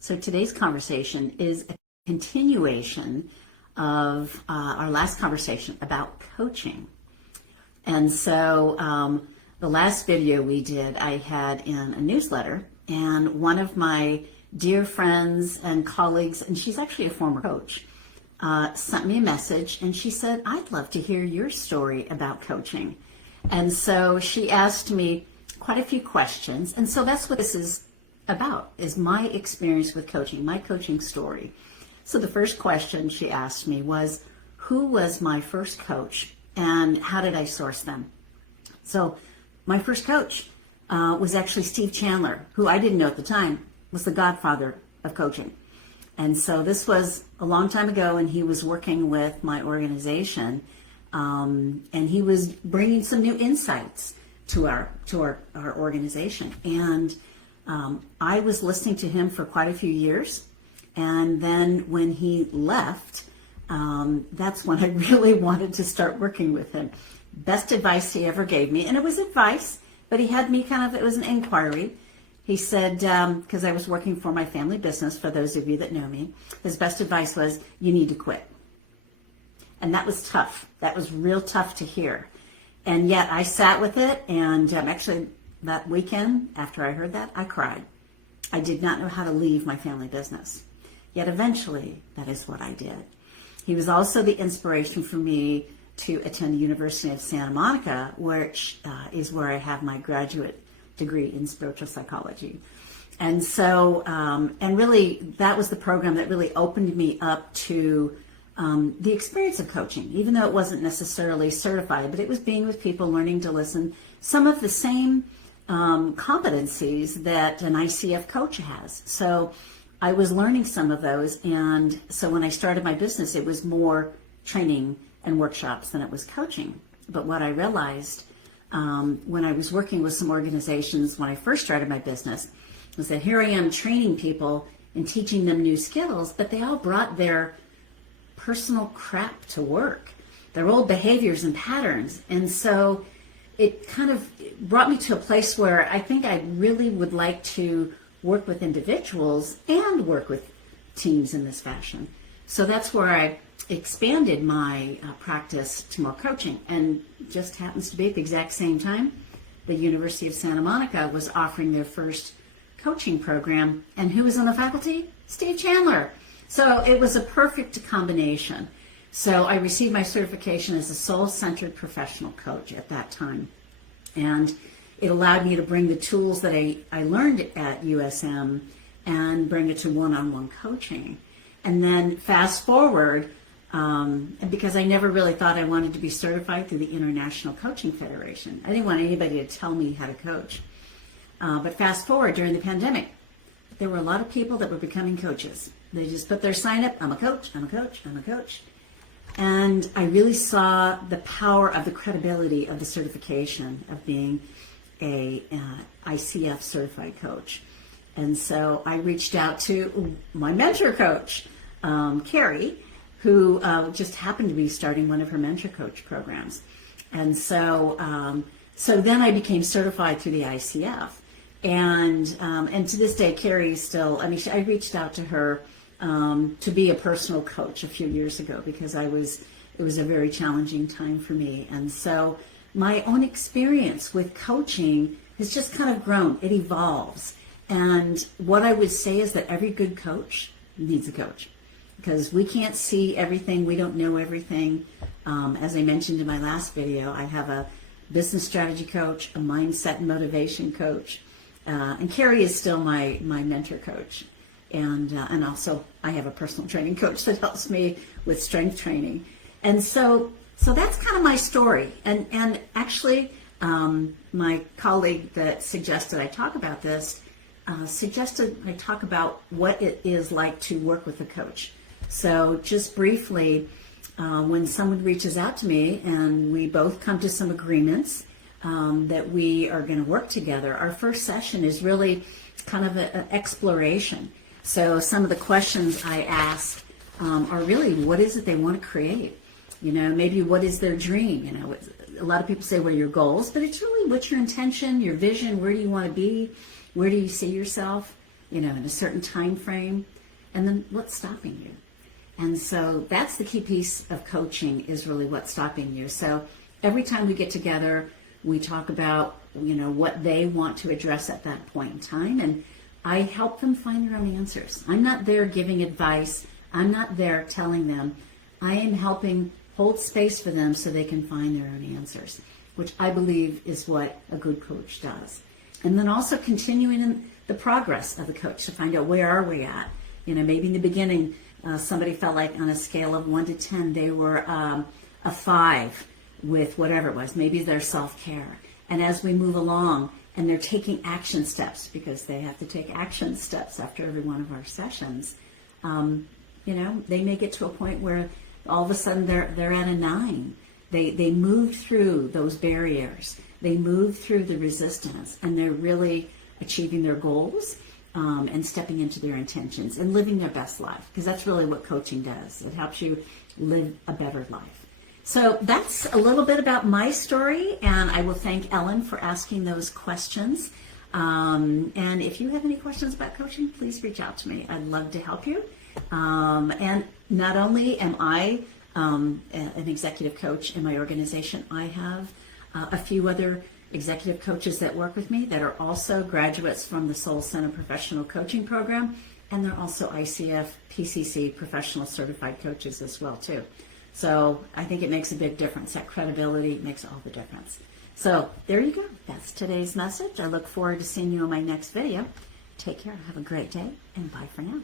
So today's conversation is a continuation of our last conversation about coaching. And so the last video we did, I had in a newsletter, and one of my dear friends and colleagues, and she's actually a former coach, sent me a message, and she said, I'd love to hear your story about coaching. And so she asked me quite a few questions, and so that's what this is about, is my experience with coaching, my coaching story. So the first question she asked me was, who was my first coach and how did I source them? So my first coach was actually Steve Chandler, who I didn't know at the time was the Godfather of Coaching. And so this was a long time ago, and he was working with my organization, and he was bringing some new insights to our organization. And I was listening to him for quite a few years, and then when he left, that's when I really wanted to start working with him. Best advice he ever gave me, and it was advice, but he had me it was an inquiry. He said, because I was working for my family business, for those of you that know me, his best advice was, you need to quit. And that was tough. That was real tough to hear. And yet I sat with it, and actually that weekend after I heard that, I cried. I did not know how to leave my family business. Yet eventually, that is what I did. He was also the inspiration for me to attend the University of Santa Monica, which is where I have my graduate degree in spiritual psychology. And so, and really, that was the program that really opened me up to the experience of coaching, even though it wasn't necessarily certified, but it was being with people, learning to listen, some of the same competencies that an ICF coach has. So I was learning some of those. And so when I started my business, it was more training and workshops than it was coaching. But what I realized when I was working with some organizations when I first started my business was that here I am training people and teaching them new skills, but they all brought their personal crap to work, their old behaviors and patterns. And so it kind of brought me to a place where I think I really would like to work with individuals and work with teams in this fashion. So that's where I expanded my practice to more coaching. And just happens to be at the exact same time, the University of Santa Monica was offering their first coaching program. And who was on the faculty? Steve Chandler. So it was a perfect combination. So I received my certification as a soul-centered professional coach at that time. And it allowed me to bring the tools that I learned at USM and bring it to one-on-one coaching. And then fast forward, and because I never really thought I wanted to be certified through the International Coaching Federation. I didn't want anybody to tell me how to coach. But fast forward, during the pandemic, there were a lot of people that were becoming coaches. They just put their sign up, I'm a coach, I'm a coach, I'm a coach. And I really saw the power of the credibility of the certification of being a ICF certified coach. And so I reached out to my mentor coach, Carrie, who just happened to be starting one of her mentor coach programs. And so so then I became certified through the ICF. And to this day, Carrie still, I reached out to her to be a personal coach a few years ago because it was a very challenging time for me. And so my own experience with coaching has just kind of grown. It evolves. And what I would say is that every good coach needs a coach because we can't see everything. We don't know everything. As I mentioned in my last video, I have a business strategy coach, a mindset and motivation coach, and Carrie is still my mentor coach. And also I have a personal training coach that helps me with strength training. And so that's kind of my story. And actually, my colleague that suggested I talk about this suggested I talk about what it is like to work with a coach. So just briefly, when someone reaches out to me and we both come to some agreements that we are going to work together, our first session is really kind of an exploration. So some of the questions I ask are really, what is it they want to create? Maybe what is their dream? A lot of people say, what are your goals? But it's really, what's your intention, your vision? Where do you want to be? Where do you see yourself? in a certain time frame, and then what's stopping you? And so that's the key piece of coaching, is really what's stopping you. So every time we get together, we talk about, what they want to address at that point in time, and I help them find their own answers. I'm not there giving advice. I'm not there telling them. I am helping hold space for them so they can find their own answers, which I believe is what a good coach does. And then also continuing in the progress of the coach to find out, where are we at? Maybe in the beginning, somebody felt like on a scale of 1 to 10, they were a 5 with whatever it was, maybe their self-care. And as we move along and they're taking action steps, because they have to take action steps after every one of our sessions, they may get to a point where all of a sudden they're at a 9. They moved through those barriers. They moved through the resistance, and they're really achieving their goals and stepping into their intentions and living their best life, because that's really what coaching does. It helps you live a better life. So that's a little bit about my story, and I will thank Ellen for asking those questions. And if you have any questions about coaching, please reach out to me. I'd love to help you. And not only am I an executive coach in my organization, I have a few other executive coaches that work with me that are also graduates from the Soul Center Professional Coaching Program, and they're also ICF PCC Professional Certified Coaches as well too. So I think it makes a big difference. That credibility makes all the difference. So there you go. That's today's message. I look forward to seeing you in my next video. Take care. Have a great day, and bye for now.